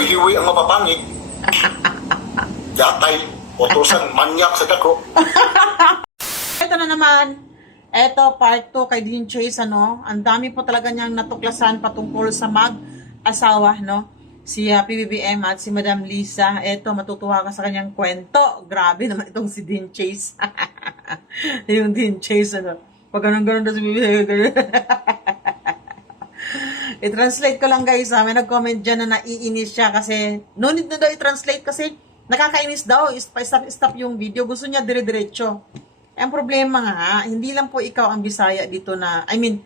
Hiwi ang mapapangit. Yatay, utusan, manyak sa dako. Ito na naman. Ito, part 2 kay Dean Chase, ano. Ang dami po talaga niyang natuklasan patungkol sa mag-asawa, no. Si uh, PBBM at si Madam Lisa. Ito, matutuwa ka sa kanyang kwento. Grabe naman itong si Dean Chase. yung Dean Chase, ano. Pag ganun-ganun daw si PBBM. I-translate ko lang guys, ha. may nag-comment dyan na naiinis siya kasi no need na daw i-translate kasi nakakainis daw, stop, stop yung video. Gusto niya dire-diretso. Ang problema nga, hindi lang po ikaw ang Bisaya dito na, I mean,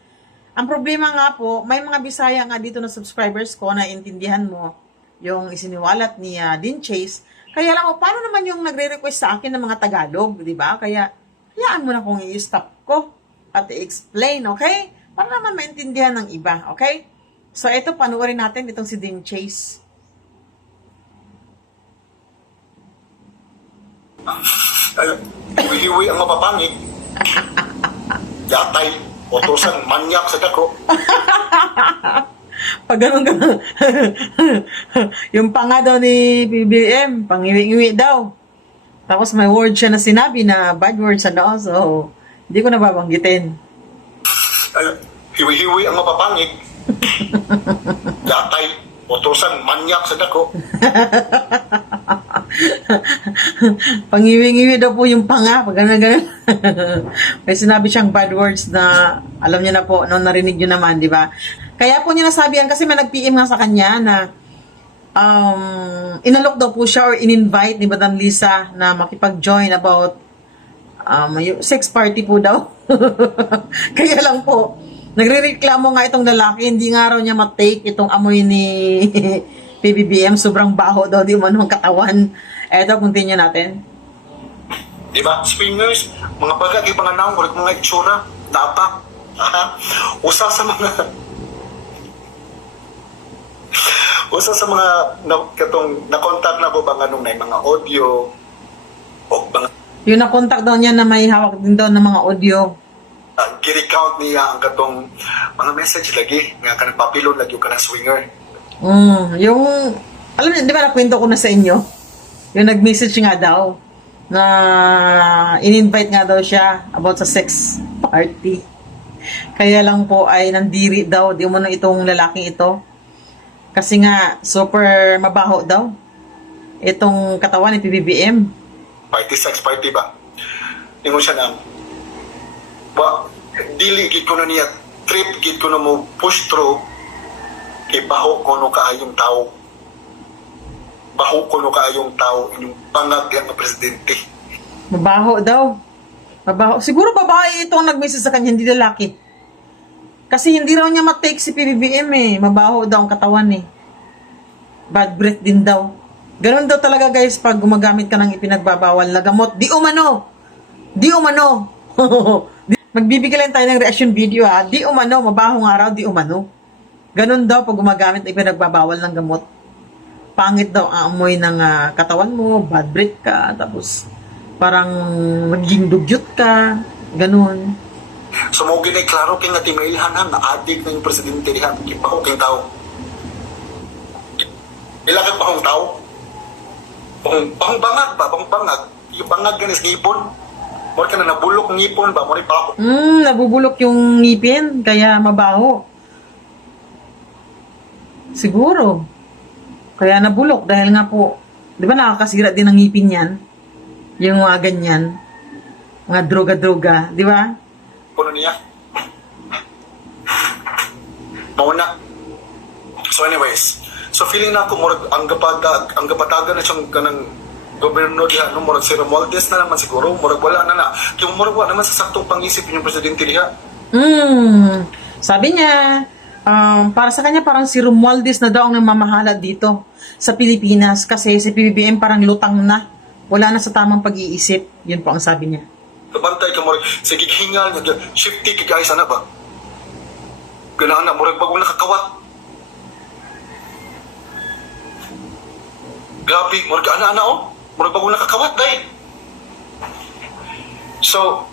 ang problema nga po, may mga Bisaya nga dito na subscribers ko na intindihan mo yung isiniwalat ni uh, Din Chase. Kaya lang, oh, paano naman yung nagre-request sa akin ng mga Tagalog, di ba? Kaya, hayaan mo na kung i-stop ko at i-explain, okay? Para naman maintindihan ng iba, okay? So, ito, panuorin natin itong si Din Chase. Ay, hiwi ang mapapangit. Yatay, utusan, manyak sa dako. Pag ganun ganun. yung panga daw ni BBM, pangiwi-iwi daw. Tapos may word siya na sinabi na bad words ano, so hindi ko nababanggitin. Ay, hiwi-hiwi ang mapapangit. Yatay, utusan, manyak sa dako. Pangiwi-iwi daw po yung panga, pag ganun ganun. may sinabi siyang bad words na alam niya na po, no, narinig niyo naman, di ba? Kaya po niya nasabihan kasi may nag-PM nga sa kanya na um, inalok daw po siya or in-invite ni Madam Lisa na makipag-join about um, sex party po daw. Kaya lang po, nagre-reklamo nga itong lalaki, hindi nga raw niya matake itong amoy ni PBBM, sobrang baho daw, di man ang katawan. Eto, continue natin. Di ba? Swingers, mga bagay, mga naong, mga itsura, dapat. Ha? Usa sa mga Usa sa mga na, katong na-contact na ko ba nga nung mga audio o mga Yung na-contact daw niya na may hawak din daw ng mga audio. Uh, gi-recount niya ang katong mga message lagi nga kanang papilon lagi ka ng swinger. Mm, yung, alam niyo, di ba nakwento ko na sa inyo? Yung nag-message nga daw na in-invite nga daw siya about sa sex party. Kaya lang po ay nandiri daw, di mo na itong lalaking ito. Kasi nga, super mabaho daw. Itong katawan ni PBBM. Party sex party ba? Ingon siya na wa dili gid ko na niya trip gid ko na mo push through kay baho ko no kaayong tao. Baho ko no kaayong tao inyong pangag nga presidente. Mabaho daw. Mabaho. Siguro babae ito ang nag-message sa kanya, hindi lalaki. Kasi hindi raw niya matake si PBBM eh. Mabaho daw ang katawan eh. Bad breath din daw. Ganun daw talaga guys pag gumagamit ka ng ipinagbabawal na gamot. Di umano! Di umano! Di- Magbibigay lang tayo ng reaction video ha. Di umano, mabaho nga raw, di umano. Ganun daw pag gumagamit ng ipinagbabawal ng gamot. Pangit daw ang amoy ng ah, katawan mo, bad breath ka, tapos parang magiging dugyot ka, ganun. So mo ginay klaro kay nga timailhan ha na adik yung presidente diha kay baho kay tao. Ila kay bahong tao. Bahong, bahong bangag ba? Bahong bangag. Yung bangag ganis ngipon. Mo ka na nabulok ng ngipon ba? Mo pa ako. Hmm, nabubulok yung ngipin, kaya mabaho. Siguro. Kaya nabulok dahil nga po, di ba nakakasira din ng ngipin yan? Yung mga ganyan. Mga droga-droga, di ba? Puno niya. Mauna. So anyways, so feeling na ako murag ang gapadag ang gapataga na siyang kanang gobyerno diha no murag si Romualdez na naman siguro murag wala na na kay murag wala naman sa saktong pangisip yung presidente diha Hmm, sabi niya, um, para sa kanya parang si Romualdez na daw ang namamahala dito sa Pilipinas kasi si PBBM parang lutang na. Wala na sa tamang pag-iisip. Yun po ang sabi niya. Kabantay ka murag sige hingal nga shifty kay guys ana ba Ganahan na murag bago nakakawat Grabe, murag ana ana oh. Murag bago nakakawat dai. So,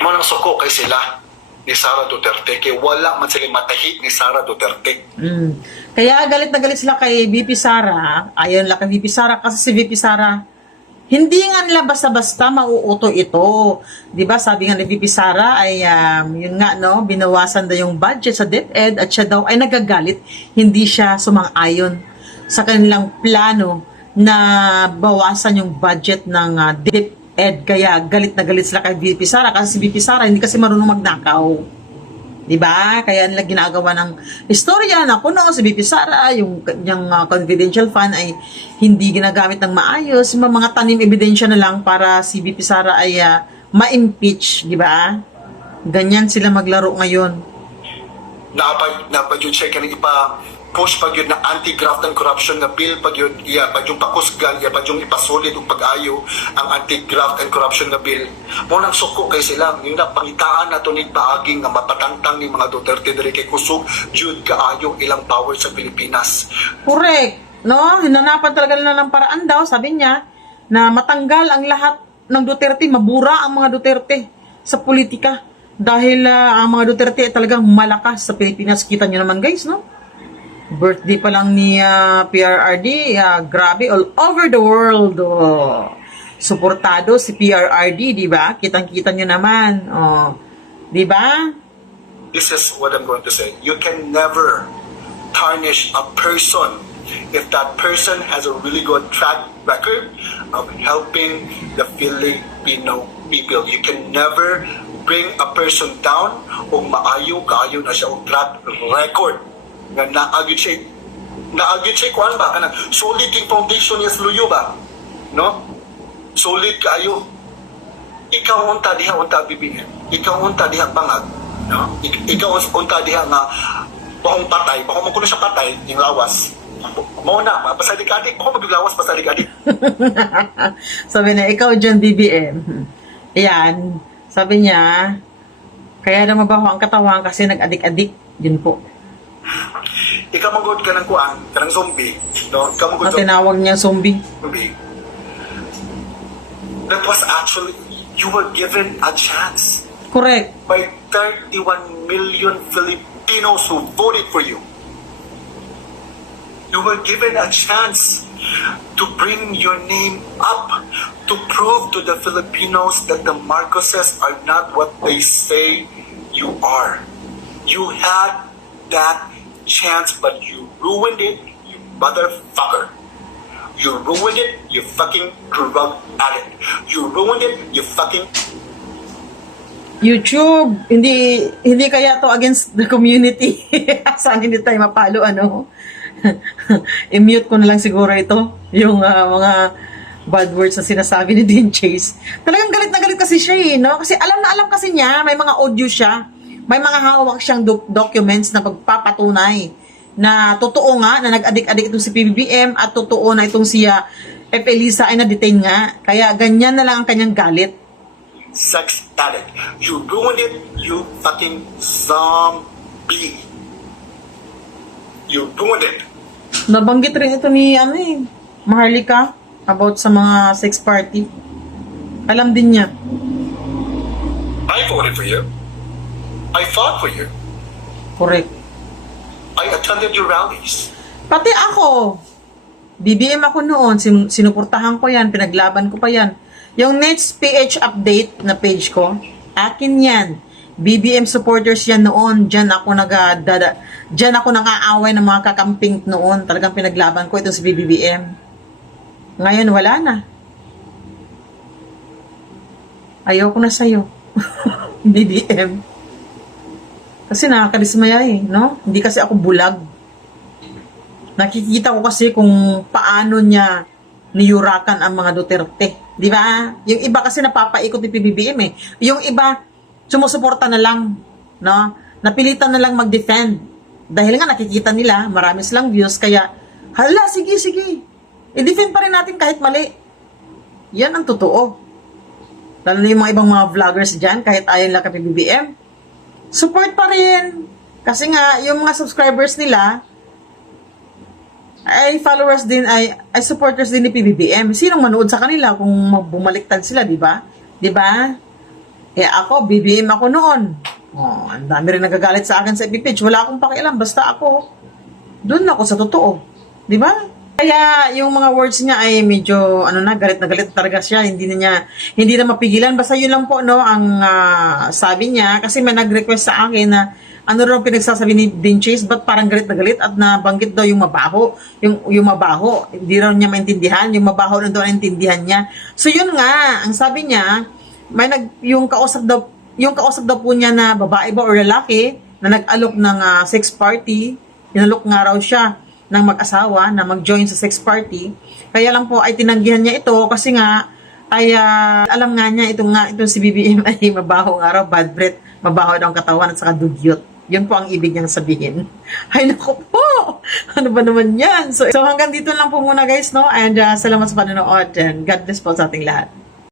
mo nang suko kay sila ni Sara Duterte kay wala man sila matahi ni Sara Duterte. Mm. Kaya galit na galit sila kay VP Sara. Ayun lang kay VP Sara kasi si VP Sara hindi nga nila basta-basta mauuto ito. 'Di ba? Sabi nga ni VP Sara ay um, yun nga no, binawasan daw yung budget sa DepEd at siya daw ay nagagalit. Hindi siya sumang-ayon sa kanilang plano na bawasan yung budget ng uh, DepEd. Kaya galit na galit sila kay VP Sara kasi si VP Sara hindi kasi marunong magnakaw. 'Di ba? Kaya nila ginagawa ng istorya na kuno si BP Sara, yung kanyang uh, confidential fund ay hindi ginagamit ng maayos, yung mga tanim ebidensya na lang para si BP Sara ay uh, ma-impeach, 'di ba? Ganyan sila maglaro ngayon. yun siya kanang ipa push pag yun na anti-graft and corruption na bill pag yun iya pag yung pakusgan iya pag yung ipasolid ug pag-ayo ang anti-graft and corruption na bill mo nang suko kay sila yung na pangitaan nato ni paagi nga mapatangtang ni mga Duterte diri kay kusog jud kaayo ilang power sa Pilipinas Correct. No? Hinanapan talaga nila ng paraan daw, sabi niya, na matanggal ang lahat ng Duterte, mabura ang mga Duterte sa politika. Dahil ah, ang mga Duterte talagang malakas sa Pilipinas. Kita niyo naman guys, no? Birthday pa lang ni ah, PRRD, ah, grabe, all over the world. Oh. Suportado si PRRD, di ba? Kitang-kita niyo naman. Oh. Di ba? this is what I'm going to say. You can never tarnish a person if that person has a really good track record of helping the Filipino people. You can never bring a person down o maayo kaayo na siya og track record nga naagid siya naagid siya kuan ba? Kanang solid king foundation niya sa luyo ba? No? Solid kaayo. Ikaw unta diha unta bibigyan ikaw unta diha bangag. No? Ik- ikaw unta diha nga bahong patay bahong man kuno siya patay yung lawas. Mo na pasalik adik bahong maglawas pasalik adik. Sabi na, ikaw dyan, BBM. Yan. Sabi niya, kaya na mabaho ang katawan kasi nag-adik-adik. Yun po. Ikaw manggod ka ng kuan ka ng zombie no ikaw manggod Na tinawag niya zombie. zombie that was actually you were given a chance Correct. by 31 million Filipinos who voted for you. You were given a chance to bring your name up, to prove to the Filipinos that the Marcoses are not what they say you are. You had that chance, but you ruined it, you motherfucker. You ruined it, you fucking drug addict. You ruined it, you fucking YouTube, hindi hindi kaya to against the community. Saan hindi tayo mapalo, ano? I-mute ko na lang siguro ito, yung ah, mga bad words na sinasabi ni Dean Chase. Talagang galit na galit kasi siya eh, no? Kasi alam na alam kasi niya, may mga audio siya, may mga hawak siyang doc- documents na pagpapatunay na totoo nga na nag-adik-adik itong si PBBM at totoo na itong si ah, F. Elisa ay na-detain nga. Kaya ganyan na lang ang kanyang galit. sex addict. You ruined it, you fucking zombie. You ruined it. Nabanggit rin ito ni ano eh, Maharlika about sa mga sex party. Alam din niya. I voted for you. I fought for you. Correct. I attended your rallies. Pati ako, BBM ako noon, sin- sinuportahan ko yan, pinaglaban ko pa yan. Yung next PH update na page ko, akin yan. BBM supporters yan noon. Diyan ako nag dada, diyan ako nang-aaway ng mga kakamping noon. Talagang pinaglaban ko itong si BBM. Ngayon wala na. Ayoko na sa'yo. BBM. Kasi nakakadismaya eh, no? Hindi kasi ako bulag. Nakikita ko kasi kung paano niya niyurakan ang mga Duterte. Di ba? Yung iba kasi napapaikot ni PBBM eh. Yung iba, sumusuporta na lang. No? Napilitan na lang mag-defend. Dahil nga nakikita nila, marami silang views, kaya, hala, sige, sige. I-defend pa rin natin kahit mali. Yan ang totoo. Lalo na yung mga ibang mga vloggers dyan, kahit ayaw nila kay PBBM, support pa rin. Kasi nga, yung mga subscribers nila, ay followers din, ay, ay supporters din ni PBBM. Sinong manood sa kanila kung bumaliktad sila, di ba? Di ba? Eh ako, BBM ako noon. Oh, ang dami rin nagagalit sa akin sa FB page. Wala akong pakialam, basta ako. Doon ako sa totoo. Di ba? Kaya yung mga words niya ay medyo ano na galit na galit talaga siya. Hindi na niya hindi na mapigilan. Basta yun lang po no ang ah, sabi niya. Kasi may nag-request sa akin na ano raw pinagsasabi ni Dean Chase? Ba't parang galit na galit at nabanggit daw yung mabaho? Yung yung mabaho. Hindi raw niya maintindihan. Yung mabaho na daw ang intindihan niya. So yun nga ang sabi niya may nag yung kausap daw yung kausap daw po niya na babae ba or lalaki na nag-alok ng ah, sex party inalok nga raw siya ng mag-asawa na mag-join sa sex party. Kaya lang po ay tinanggihan niya ito kasi nga ay ah, alam nga niya itong nga itong si BBM ay mabaho nga raw, bad breath, mabaho daw ang katawan at saka dugyot. Yun po ang ibig niyang sabihin. Ay nako po! Ano ba naman yan? So, so hanggang dito lang po muna guys, no? And ah, salamat sa panonood and God bless po sa ating lahat.